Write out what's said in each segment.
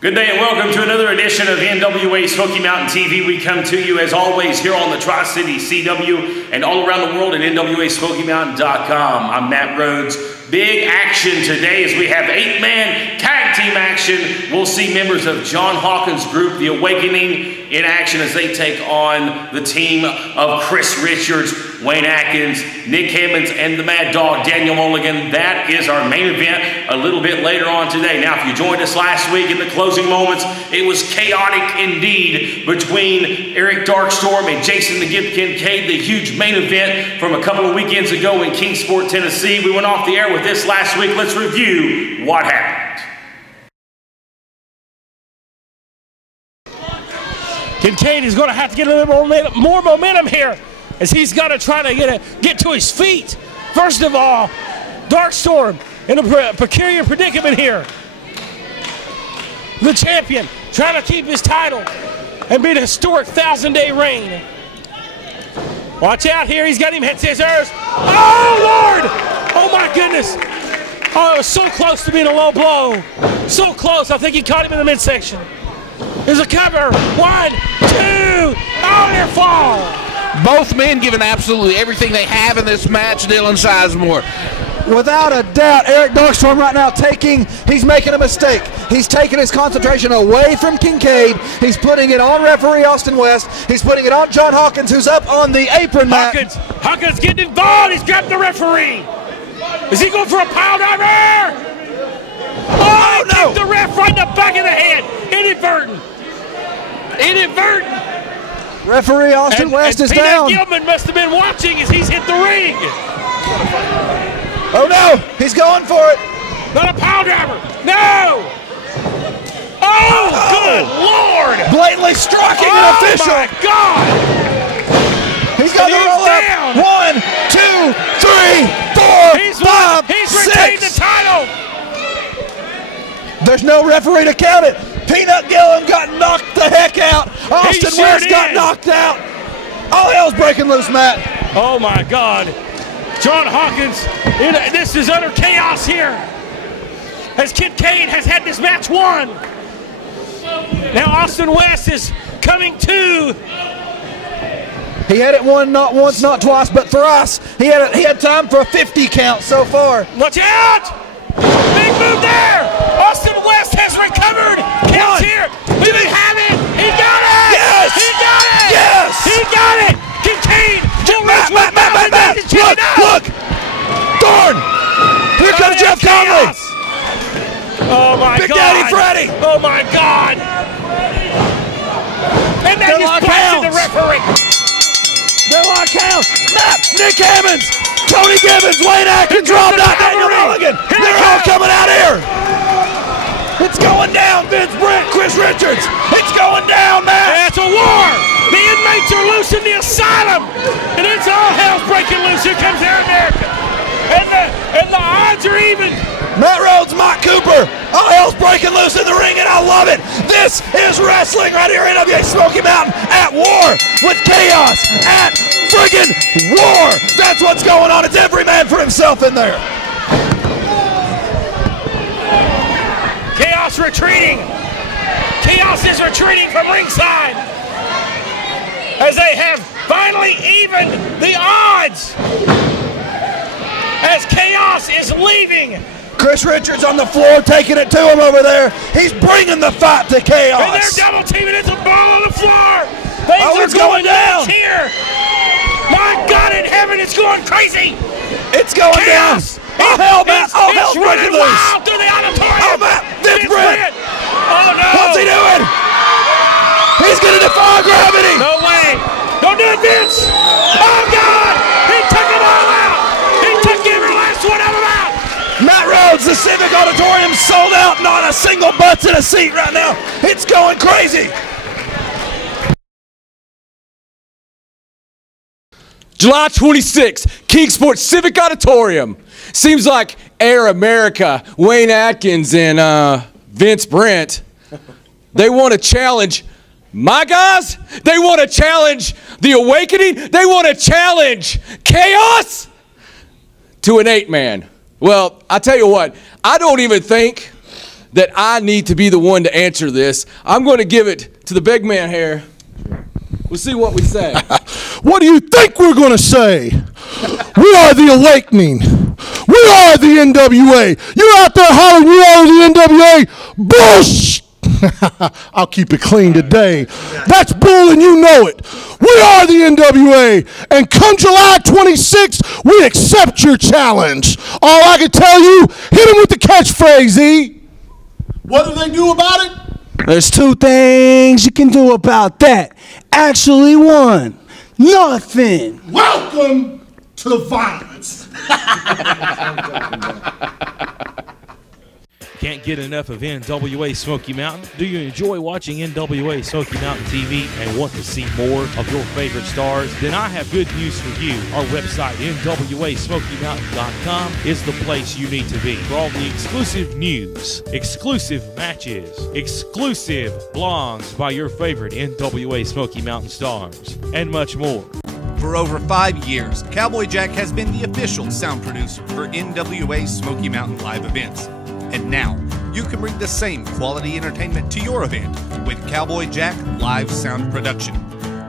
Good day and welcome to another edition of NWA Smoky Mountain TV. We come to you as always here on the Tri-City CW and all around the world at NWASmokyMountain.com. I'm Matt Rhodes. Big action today as we have 8-man tag team action. We'll see members of John Hawkins' group, The Awakening, in action as they take on the team of Chris Richards, Wayne Atkins, Nick Hemmons, and the Mad Dog, Daniel Mulligan. That is our main event a little bit later on today. Now, if you joined us last week in the closing moments, it was chaotic indeed between Eric Darkstorm and Jason the Gift Kincaid, the huge main event from a couple of weekends ago in Kingsport, Tennessee. We went off the air with this last week. Let's review what happened. Kincaid is going to have to get a little more momentum here as he's got to try to get to his feet. First of all, Darkstorm in a peculiar predicament here. The champion trying to keep his title and beat a historic 1,000-day reign. Watch out here, he's got him hit scissors. Oh, Lord! Oh, my goodness. Oh, it was so close to being a low blow. So close, I think he caught him in the midsection. There's a cover. 1, 2. Oh, they're fall. Both men giving absolutely everything they have in this match, Dillon Sizemore. Without a doubt, Eric Darkstorm right now he's making a mistake. He's taking his concentration away from Kincaid. He's putting it on referee Austin West. He's putting it on John Hawkins, who's up on the apron mat. Hawkins getting involved. He's grabbed the referee. Is he going for a pile driver? Oh, no! The ref right in the back of the head. Inadvertent. Referee Austin West is down. Gilman must have been watching as he's hit the ring. Oh no, he's going for it. Not a pile driver. No! Oh, good Lord! Blatantly striking an official. Oh my God! He's got the roll up. 1, 2, 3, 4, 5, He's 6. retained the title. There's no referee to count it. Peanut Gillum got knocked the heck out. Austin West got knocked out. All hell's breaking loose, Matt. Oh my God. John Hawkins, this is utter chaos here. As Kincaid has had this match won. Now Austin West is coming to. He had it won not once, not twice, but thrice. He had time for a 50 count so far. Watch out! Big move there! Austin West has recovered. Counts here. Did he have it? He got it! Yes! He got it! Yes! He got it! Kincaid! Matt! Look! Darn! Here comes Jeff Connelly! Oh my God! Big Daddy Freddy! Oh my God! And then just blasted the referee! They're locked down! Matt! Nick Hemmons! Tony Gibbons! Wayne Atkins! Rob Knott! Daniel Mulligan! They're all coming out here! It's going down! Vince Brent! Chris Richards! It's going down, Matt! It's a war! The inmates are loose in the asylum! And it's all hell's breaking loose. Here comes Air America! And the odds are even! Matt Rhodes, Mike Cooper! All hell's breaking loose in the ring, and I love it! This is wrestling right here in NWA Smoky Mountain at war with chaos at friggin' war! That's what's going on. It's every man for himself in there. Chaos retreating. Chaos is retreating from ringside as they have finally evened the odds as Chaos is leaving. Chris Richards on the floor taking it to him over there. He's bringing the fight to Chaos. And they're double teaming. It's a ball on the floor. Things are going down here. My God in heaven, it's going crazy. It's going down. Oh hell, Matt! Oh hell's breaking loose! Wild through the auditorium! Oh Matt! Vince Brent! Oh no! What's he doing? He's gonna defy gravity! No way! Don't do it, Vince! Oh God! He took them all out! He took every last one of them out! Matt Rhodes, the Civic Auditorium sold out. Not a single butt's in a seat right now. It's going crazy. July 26th, Kingsport Civic Auditorium. Seems like Air America, Wayne Atkins, and Vince Brent, they want to challenge my guys. They want to challenge The Awakening. They want to challenge KAOS to an 8-man. Well, I tell you what, I don't even think that I need to be the one to answer this. I'm going to give it to the big man here. We'll see what we say. What do you think we're going to say? We are the Awakening. We are the NWA. You're out there hollering you are the NWA. Bullshit. I'll keep it clean today. That's bull and you know it. We are the NWA. And come July 26th, we accept your challenge. All I can tell you, hit him with the catchphrase, E. What do they do about it? There's two things you can do about that. Actually, one. Nothing. Welcome to violence. Can't get enough of NWA Smoky Mountain? Do you enjoy watching NWA Smoky Mountain TV and want to see more of your favorite stars? Then I have good news for you. Our website, NWASmokyMountain.com, is the place you need to be for all the exclusive news, exclusive matches, exclusive blogs by your favorite NWA Smoky Mountain stars, and much more. For over 5 years, Cowboy Jack has been the official sound producer for NWA Smoky Mountain live events. And now, you can bring the same quality entertainment to your event with Cowboy Jack live sound production.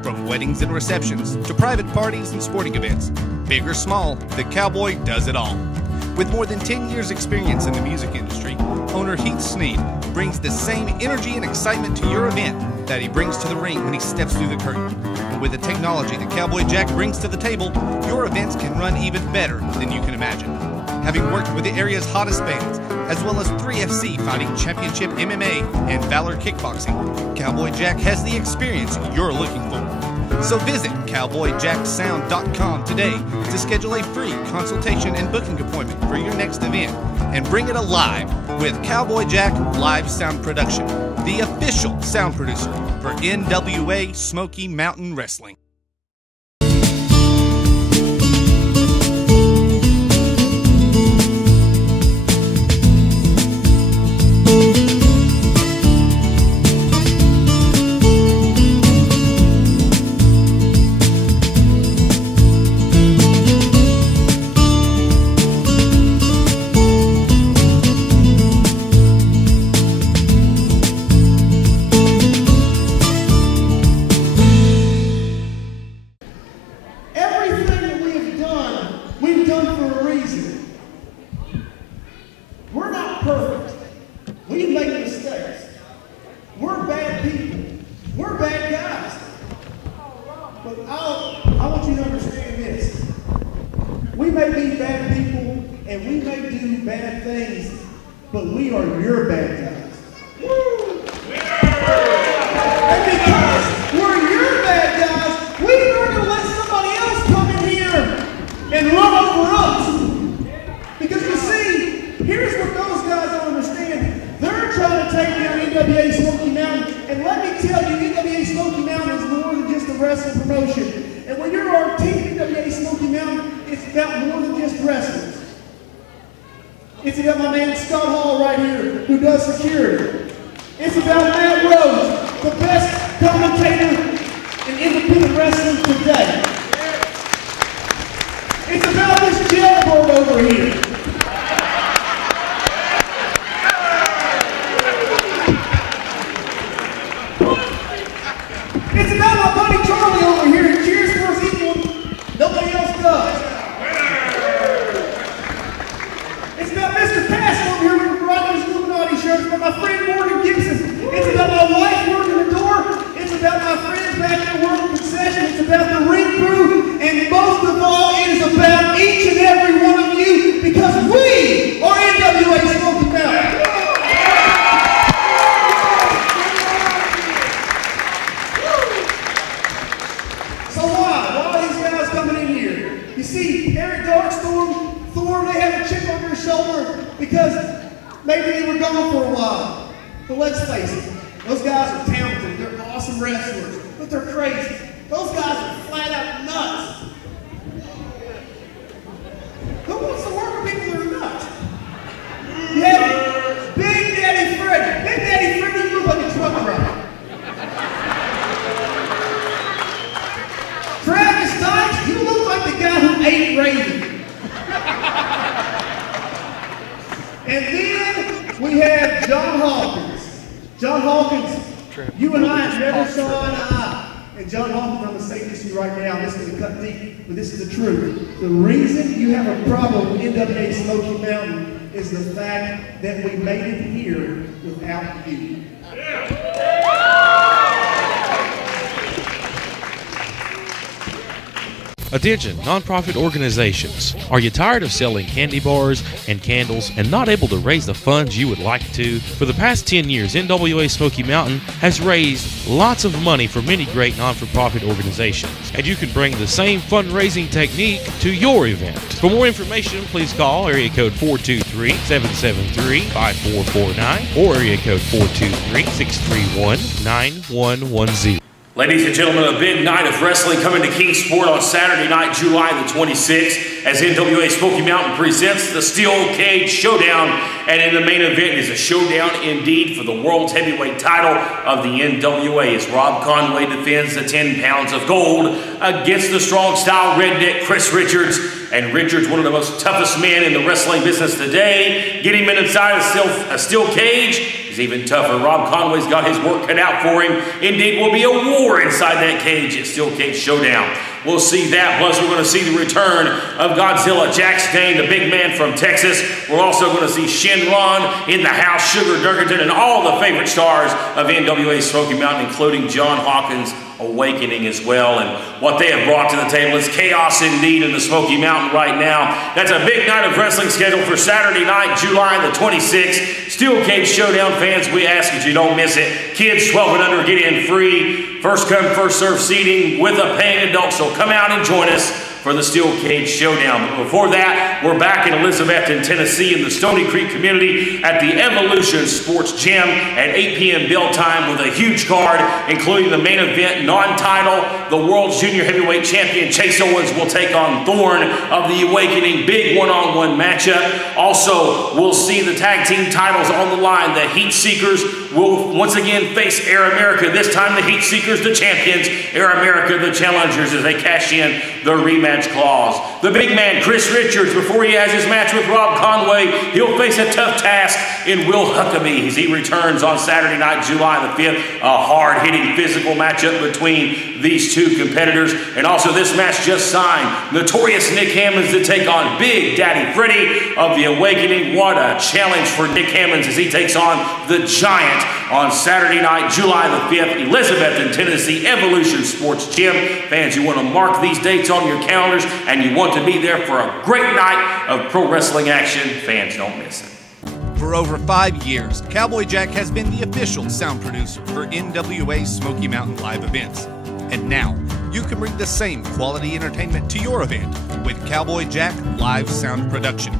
From weddings and receptions to private parties and sporting events, big or small, the Cowboy does it all. With more than 10 years experience in the music industry, owner Heath Sneed brings the same energy and excitement to your event that he brings to the ring when he steps through the curtain. And with the technology that Cowboy Jack brings to the table, your events can run even better than you can imagine. Having worked with the area's hottest bands, as well as 3FC Fighting Championship MMA and Valor Kickboxing, Cowboy Jack has the experience you're looking for. So visit CowboyJackSound.com today to schedule a free consultation and booking appointment for your next event and bring it alive with Cowboy Jack Live Sound Production, the official sound producer for NWA Smoky Mountain Wrestling. And then we have have John Hawkins. John Hawkins, you and I have never saw eye to eye. And John Hawkins, I'm going to say this to you right now, this is going to cut deep, but this is the truth. The reason you have a problem with NWA Smoky Mountain is the fact that we made it here without you. Attention, nonprofit organizations. Are you tired of selling candy bars and candles and not able to raise the funds you would like to? For the past 10 years, NWA Smoky Mountain has raised lots of money for many great non-for-profit organizations, and you can bring the same fundraising technique to your event. For more information, please call area code 423-773-5449 or area code 423-631-9110. Ladies and gentlemen, a big night of wrestling coming to Kingsport on Saturday night, July the 26th, as NWA Smoky Mountain presents the Steel Cage Showdown. And in the main event is a showdown indeed for the World's Heavyweight title of the NWA, as Rob Conway defends the 10 pounds of gold against the strong-style redneck Chris Richards. And Richards, one of the most toughest men in the wrestling business today. Get him inside a steel cage, he's even tougher. Rob Conway's got his work cut out for him. Indeed, will be a war inside that cage at Steel Cage Showdown. We'll see that, plus we're going to see the return of Godzilla Jack Stain, the big man from Texas. We're also going to see Shinron in the house, Sugar Durkington, and all the favorite stars of NWA Smoky Mountain, including John Hawkins Awakening as well. And what they have brought to the table is chaos indeed in the Smoky Mountain right now. That's a big night of wrestling scheduled for Saturday night, July the 26th. Steel Cage Showdown fans, we ask that you don't miss it. Kids 12 and under get in free. First come, first serve seating with a paying adult. So come out and join us for the Steel Cage Showdown. But before that, we're back in Elizabethton, Tennessee in the Stony Creek community at the Evolution Sports Gym at 8 p.m. bell time with a huge card, including the main event non-title. The World Junior Heavyweight Champion Chase Owens will take on Thorne of the Awakening. Big one-on-one matchup. Also, we'll see the tag team titles on the line. The Heat Seekers will once again face Air America. This time the Heat Seekers, the champions. Air America, the challengers, as they cash in their rematch clause. The big man, Chris Richards, before he has his match with Rob Conway, he'll face a tough task in Will Huckabee as he returns on Saturday night, July the 5th. A hard-hitting physical matchup between these two competitors. And also this match just signed. Notorious Nick Hammonds to take on Big Daddy Freddy of the Awakening. What a challenge for Nick Hammonds as he takes on the Giant on Saturday night, July the 5th, Elizabethton, Tennessee, Evolution Sports Gym. Fans, you want to mark these dates on your calendars, and you want to be there for a great night of pro wrestling action. Fans, don't miss it. For over 5 years, Cowboy Jack has been the official sound producer for NWA Smoky Mountain live events. And now, you can bring the same quality entertainment to your event with Cowboy Jack live sound production.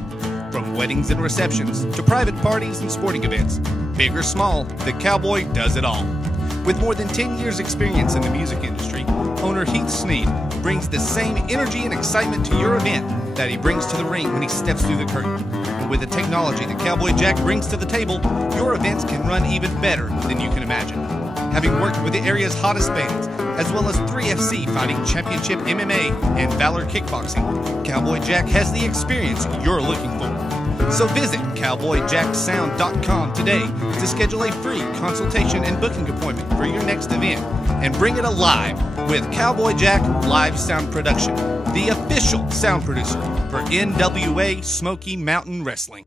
From weddings and receptions to private parties and sporting events, big or small, the Cowboy does it all. With more than 10 years experience in the music industry, owner Heath Sneed brings the same energy and excitement to your event that he brings to the ring when he steps through the curtain. And with the technology that Cowboy Jack brings to the table, your events can run even better than you can imagine. Having worked with the area's hottest bands, as well as 3FC fighting championship MMA and Valor Kickboxing, Cowboy Jack has the experience you're looking for. So visit CowboyJackSound.com today to schedule a free consultation and booking appointment for your next event and bring it alive with Cowboy Jack Live Sound Production, the official sound producer for NWA Smoky Mountain Wrestling.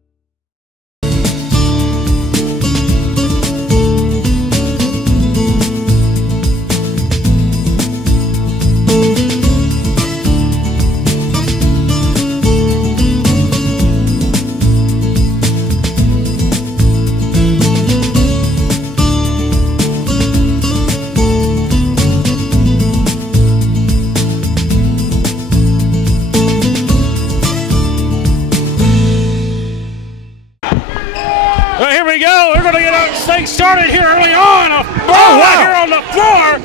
Started here early on. A brawl right here on the floor.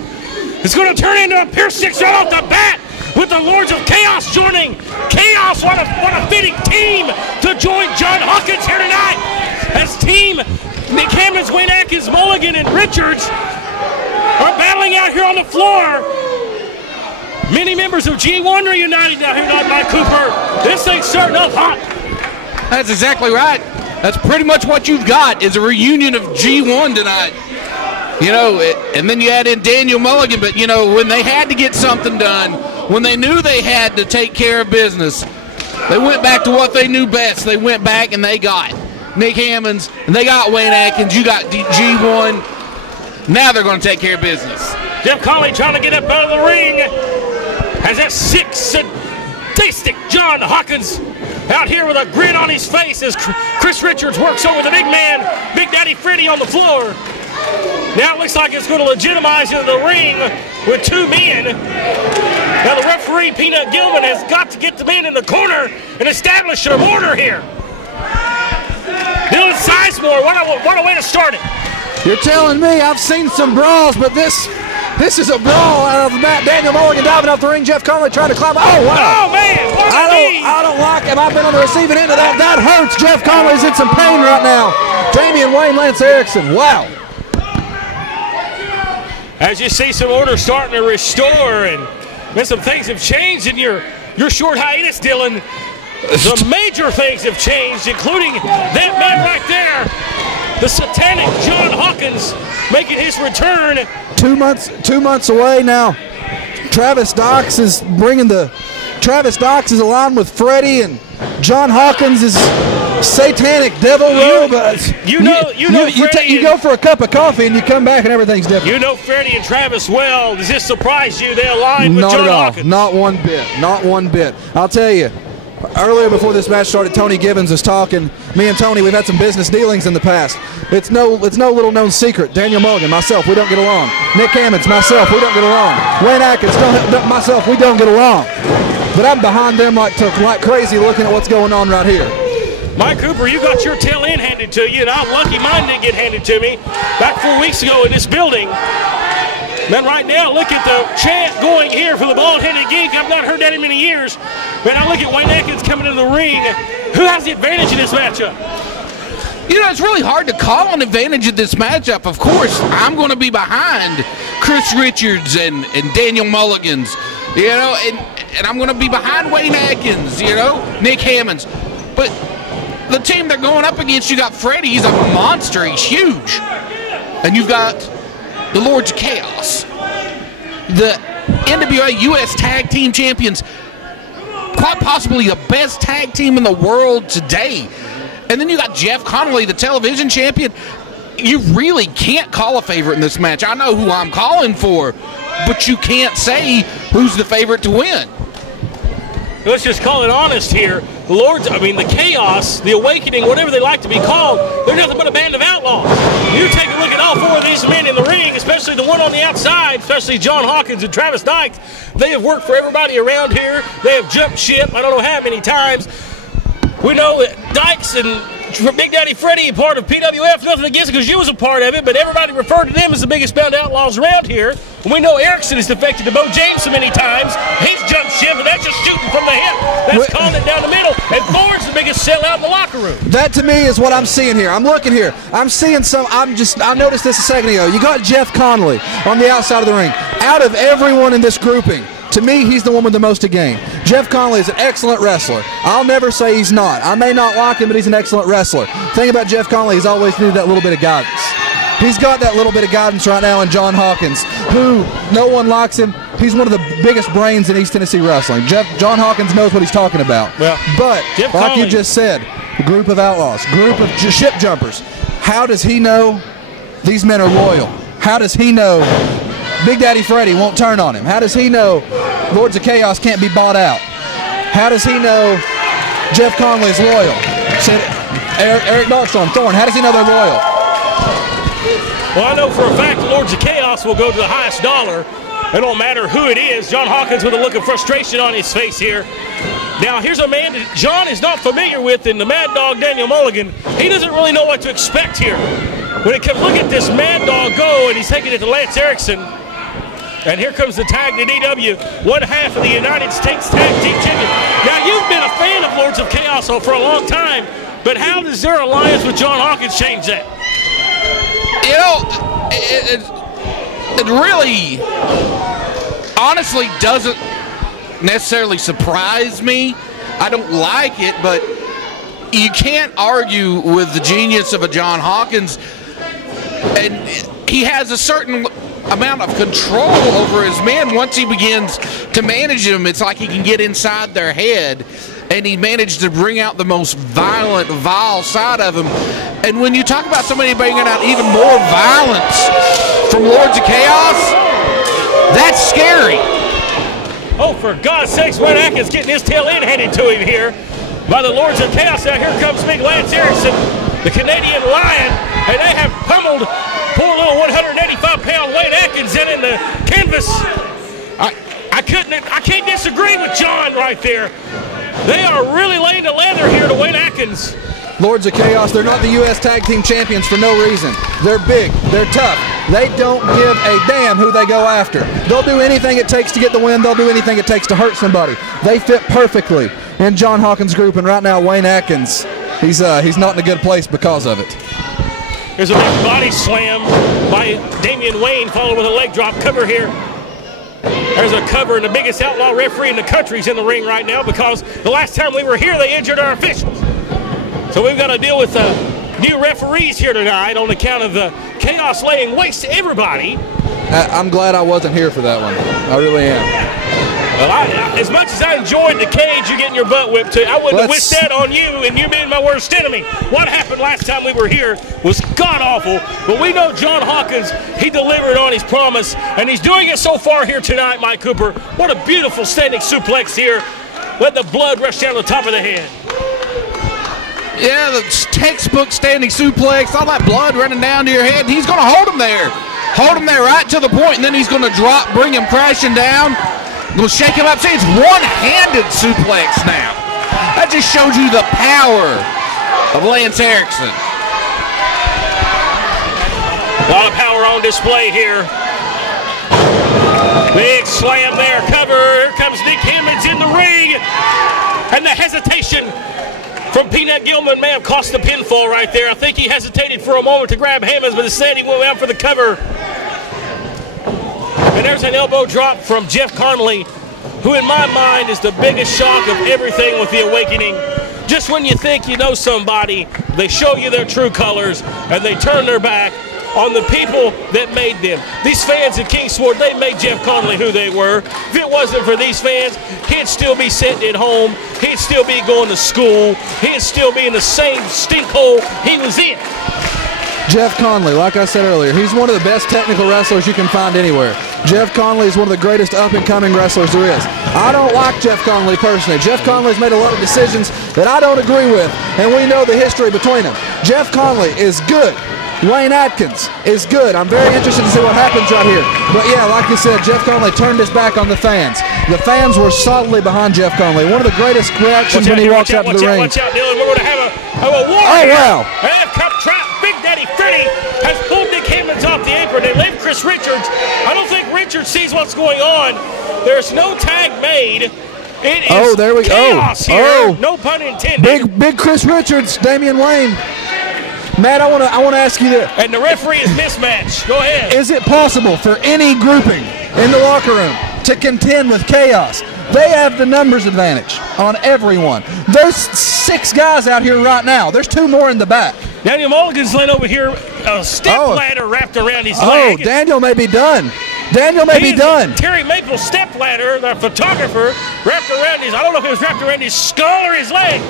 It's going to turn into a Pierce 6 right off the bat with the Lords of Chaos joining. Chaos, what a fitting team to join John Hawkins here tonight. As team Nick Hammonds, Wayne Atkins, Mulligan, and Richards are battling out here on the floor. Many members of G1 reunited out here tonight by Cooper. This thing's starting up hot. That's exactly right. That's pretty much what you've got is a reunion of G1 tonight. You know, and then you add in Daniel Mulligan, but, you know, when they had to get something done, when they knew they had to take care of business, they went back to what they knew best. They went back and they got Nick Hammonds, and they got Wayne Atkins. You got G1. Now they're going to take care of business. Jeff Connelly trying to get up out of the ring. Has that sick, sadistic John Hawkins out here with a grin on his face as Chris Richards works over the big man, Big Daddy Freddy, on the floor. Now it looks like it's going to legitimize into the ring with two men. Now the referee, Peanut Gilman, has got to get the men in the corner and establish an order here. Dillon Sizemore, what a way to start it. You're telling me I've seen some brawls, but this is a brawl out of Daniel Mulligan diving off the ring. Jeff Connelly trying to climb. Oh, wow. Oh, man. What I don't like it. I've been on the receiving end of that. That hurts. Jeff Connelly's in some pain right now. Damian Wayne Lance Erickson. Wow. As you see some order starting to restore, and then some things have changed in your short hiatus, Dillon. Some major things have changed, including that man right there, the Satanic John Hawkins, making his return. 2 months away now. Travis Dox is aligned with Freddie, and John Hawkins is Satanic Devil robe. You go for a cup of coffee and you come back and everything's different. You know Freddie and Travis well. Does this surprise you? They aligned with John Hawkins. Not one bit. Not one bit. I'll tell you. Earlier before this match started, Tony Gibbons was talking. Me and Tony, we've had some business dealings in the past. It's no little known secret. Daniel Mulligan, myself, we don't get along. Nick Hammonds, myself, we don't get along. Wayne Atkins, myself, we don't get along. But I'm behind them like crazy looking at what's going on right here. Mike Cooper, you got your tail end handed to you, and I'm lucky mine didn't get handed to me back 4 weeks ago in this building. Man, right now, look at the chant going here for the bald-headed geek. I've not heard that in many years. Man, I look at Wayne Atkins coming into the ring. Who has the advantage in this matchup? You know, it's really hard to call an advantage in this matchup. Of course, I'm going to be behind Chris Richards and Daniel Mulligans, you know, and I'm going to be behind Wayne Atkins, you know, Nick Hammonds. But the team they're going up against, you got Freddie. He's a monster. He's huge. And you've got the Lords of Chaos, the NWA U.S. Tag Team Champions, quite possibly the best tag team in the world today. And then you got Jeff Connelly, the television champion. You really can't call a favorite in this match. I know who I'm calling for, but you can't say who's the favorite to win. Let's just call it honest here. The Lords, the KAOS, the Awakening, whatever they like to be called, they're nothing but a band of outlaws. You take a look at all four of these men in the ring, especially the one on the outside, especially John Hawkins and Travis Dykes. They have worked for everybody around here. They have jumped ship, I don't know how many times. We know that Dykes and Big Daddy Freddy, part of PWF, nothing against it because you was a part of it, but everybody referred to them as the biggest bound outlaws around here. And we know Erickson has defected to Bo James so many times. He's jumped ship, and that's just shooting from the hip. That's calling it down the middle. And Ford's the biggest sellout in the locker room. That to me is what I'm seeing here. I'm looking here. I'm seeing some. I noticed this a second ago. You got Jeff Connelly on the outside of the ring. Out of everyone in this grouping, to me, he's the one with the most to gain. Jeff Connelly is an excellent wrestler. I'll never say he's not. I may not like him, but he's an excellent wrestler. The thing about Jeff Connelly, he's always needed that little bit of guidance. He's got that little bit of guidance right now in John Hawkins, who no one likes him. He's one of the biggest brains in East Tennessee wrestling. John Hawkins knows what he's talking about. Well, but Jeff like Connelly, you just said, a group of outlaws, group of ship jumpers. How does he know these men are loyal? How does he know Big Daddy Freddy won't turn on him? How does he know Lords of Chaos can't be bought out? How does he know Jeff Connelly's loyal? Eric Darkstrom, Thorne, how does he know they're loyal? Well, I know for a fact the Lords of Chaos will go to the highest dollar. It don't matter who it is. John Hawkins with a look of frustration on his face here. Now, here's a man that John is not familiar with in the Mad Dog Daniel Mulligan. He doesn't really know what to expect here. When it comes, look at this Mad Dog go, and he's taking it to Lance Erickson. And here comes the tag to DW, one half of the United States Tag Team Champion. Now, you've been a fan of Lords of Chaos for a long time, but how does their alliance with John Hawkins change that? You know, it really, honestly, doesn't necessarily surprise me. I don't like it, but you can't argue with the genius of a John Hawkins, and he has a certain amount of control over his men. Once he begins to manage them, it's like he can get inside their head, and he managed to bring out the most violent, vile side of them. And when you talk about somebody bringing out even more violence from Lords of Chaos, that's scary. Oh, for God's sakes, Wayne Atkins getting his tail end handed to him here by the Lords of Chaos. Now here comes big Lance Erickson, the Canadian Lion, and they have pummeled poor little 185-pound Wayne Atkins in the canvas. I can't disagree with John right there. They are really laying the leather here to Wayne Atkins. Lords of Chaos, they're not the U.S. Tag Team Champions for no reason. They're big, they're tough. They don't give a damn who they go after. They'll do anything it takes to get the win. They'll do anything it takes to hurt somebody. They fit perfectly in John Hawkins' group, and right now Wayne Atkins, he's not in a good place because of it. There's a big body slam by Damian Wayne, followed with a leg drop cover here. There's a cover, and the biggest outlaw referee in the country is in the ring right now because the last time we were here, they injured our officials. So we've got to deal with new referees here tonight on account of the Chaos laying waste to everybody. I'm glad I wasn't here for that one. I really am. Well, as much as I enjoyed the cage you getting your butt whipped to, I wouldn't have wished that on you and you being my worst enemy. What happened last time we were here was god-awful, but we know John Hawkins, he delivered on his promise, and he's doing it so far here tonight, Mike Cooper. What a beautiful standing suplex here. Let the blood rush down the top of the head. Yeah, the textbook standing suplex, all that blood running down to your head. He's going to hold him there. Hold him there right to the point, and then he's going to drop, bring him crashing down. Going to shake him up. See, it's one-handed suplex now. That just shows you the power of Lance Erickson. A lot of power on display here. Big slam there, cover. Here comes Nick Hammonds in the ring. And the hesitation from Peanut Gilman may have cost the pinfall right there. I think he hesitated for a moment to grab Hammonds, but instead he went out for the cover. And there's an elbow drop from Jeff Connelly, who in my mind is the biggest shock of everything with the Awakening. Just when you think you know somebody, they show you their true colors, and they turn their back on the people that made them. These fans at Kingsport, they made Jeff Connelly who they were. If it wasn't for these fans, he'd still be sitting at home. He'd still be going to school. He'd still be in the same stink hole he was in. Jeff Connelly, like I said earlier, he's one of the best technical wrestlers you can find anywhere. Jeff Connelly is one of the greatest up-and-coming wrestlers there is. I don't like Jeff Connelly personally. Jeff Connelly's made a lot of decisions that I don't agree with, and we know the history between them. Jeff Connelly is good. Wayne Atkins is good. I'm very interested to see what happens right here. But yeah, like you said, Jeff Connelly turned his back on the fans. The fans were solidly behind Jeff Connelly. One of the greatest reactions when he walks out to the ring. Watch out, Dillon. We're going to have a war here. Wow. And Cup Trap, Big Daddy Freddy has pulled Nick Hammonds off the apron. They leave Chris Richards. I don't think Richards sees what's going on. There's no tag made. It is there we chaos go. Here. No pun intended. Big Chris Richards, Damian Wayne. Matt, I want to ask you this. And the referee is mismatched. Go ahead. Is it possible for any grouping in the locker room to contend with Chaos? They have the numbers advantage on everyone. There's 6 guys out here right now. There's 2 more in the back. Daniel Mulligan's laying over here, a step ladder wrapped around his leg. Oh, Daniel may be done. Daniel may be done. Terry Maple's step ladder, the photographer, wrapped around his, I don't know if it was wrapped around his skull or his leg.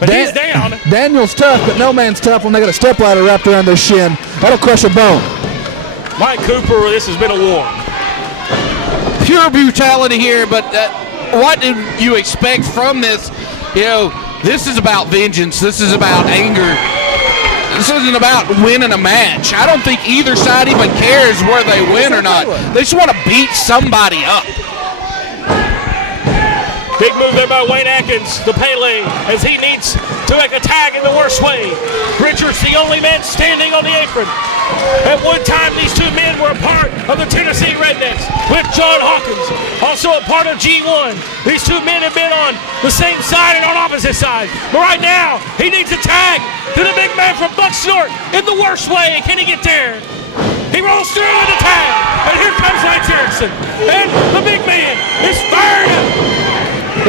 But he's down. Daniel's tough, but no man's tough when they got a stepladder wrapped around their shin. That'll crush a bone. Mike Cooper, this has been a war. Pure brutality here, but what did you expect from this? You know, this is about vengeance. This is about anger. This isn't about winning a match. I don't think either side even cares where they win or not. They just want to beat somebody up. Big move there by Wayne Atkins, the Pele, as he needs to make a tag in the worst way. Richards, the only man standing on the apron. At one time, these 2 men were a part of the Tennessee Rednecks with John Hawkins, also a part of G1. These 2 men have been on the same side and on opposite sides. But right now, he needs a tag to the big man from Buck Snort in the worst way. Can he get there? He rolls through with the tag, and here comes Lance Erickson. And the big man is fired up.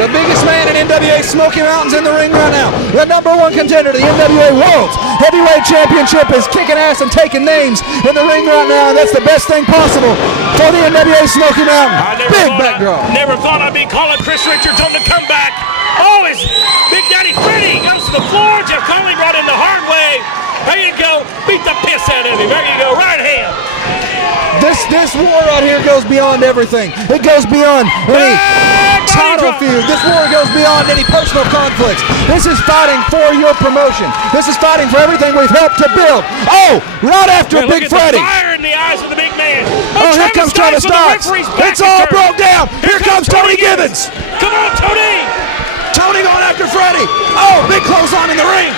The biggest man in NWA Smoky Mountain's in the ring right now. The #1 contender to the NWA World Heavyweight Championship is kicking ass and taking names in the ring right now, and that's the best thing possible for the NWA Smoky Mountain. Big backdrop. Never thought I'd be calling Chris Richards on the comeback. Oh, it's Big Daddy Freddy goes to the floor. Jeff Connelly brought him the hard way. There you go. Beat the piss out of him. There you go. Right hand. This war right here goes beyond everything. It goes beyond any title feud. This war goes beyond any personal conflicts. This is fighting for your promotion. This is fighting for everything we've helped to build. Oh, right after Man, Big Freddy. The fire in the eyes of the big man. Oh, here comes Travis Stocks. It's all broke down. Here comes Tony Gibbons. Come on, Tony. Tony going after Freddy. Oh, big clothesline in the ring.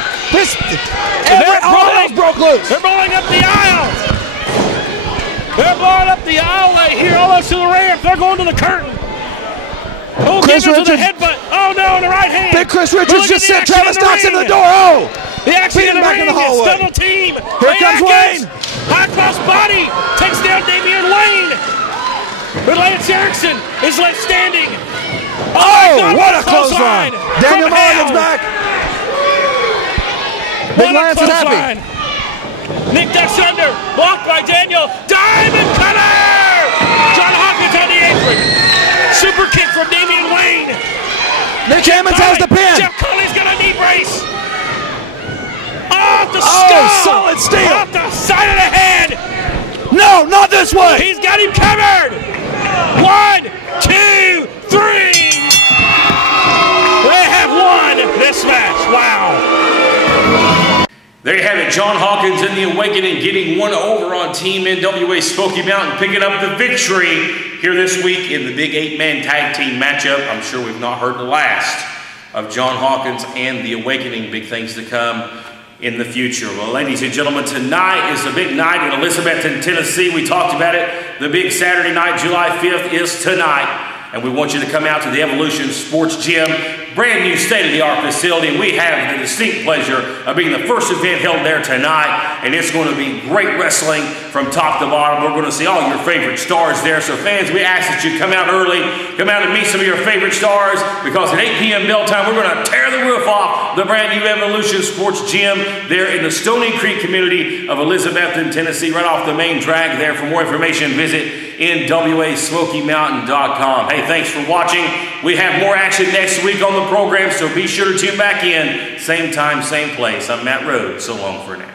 All else broke loose. They're blowing up the aisle. They're blowing up the aisle. They hear all us to the ramp. They're going to the curtain. Oh, Chris Gibbons Richards. with a headbutt. Oh, no, on the right hand. Big Chris Richards just sent action Travis in the Stocks into ring. the door. Oh, The action beat in him the back ring. in the hallway. It's double team. Here comes Wayne. High cross body takes down Damian Wayne. But Lance Erickson is left standing. Oh, my God, what a clothesline. Daniel From Mulligan's hell. back. Big Lance is happy. Clothesline. Nick ducks under. Blocked by Daniel. Diamond cutter! John Hawkins on the apron. Super kick from Damian Wayne. Nick Hammonds has the pin. Jeff Connelly's got a knee brace. Off the skull. Solid steel. Off the side of the head. No, not this way. He's got him covered. 1, 2, 3. They have won this match. Wow. There you have it, John Hawkins in the Awakening getting one over on Team NWA Smoky Mountain, picking up the victory here this week in the big 8-man tag team matchup. I'm sure we've not heard the last of John Hawkins and the Awakening. Big things to come in the future. Well, ladies and gentlemen, tonight is a big night in Elizabethton, Tennessee. We talked about it. The big Saturday night, July 5th, is tonight. And we want you to come out to the Evolution Sports Gym, brand new state-of-the-art facility, and we have the distinct pleasure of being the first event held there tonight, and it's going to be great wrestling from top to bottom. We're going to see all your favorite stars there. So fans, we ask that you come out early, come out and meet some of your favorite stars, because at 8 p.m. bell time, we're going to tear the roof off the brand new Evolution Sports Gym there in the Stony Creek community of Elizabethton, Tennessee, right off the main drag there. For more information, visit NWASmokyMountain.com. Hey, thanks for watching. We have more action next week on the program, so be sure to tune back in. Same time, same place. I'm Matt Rhodes. So long for now.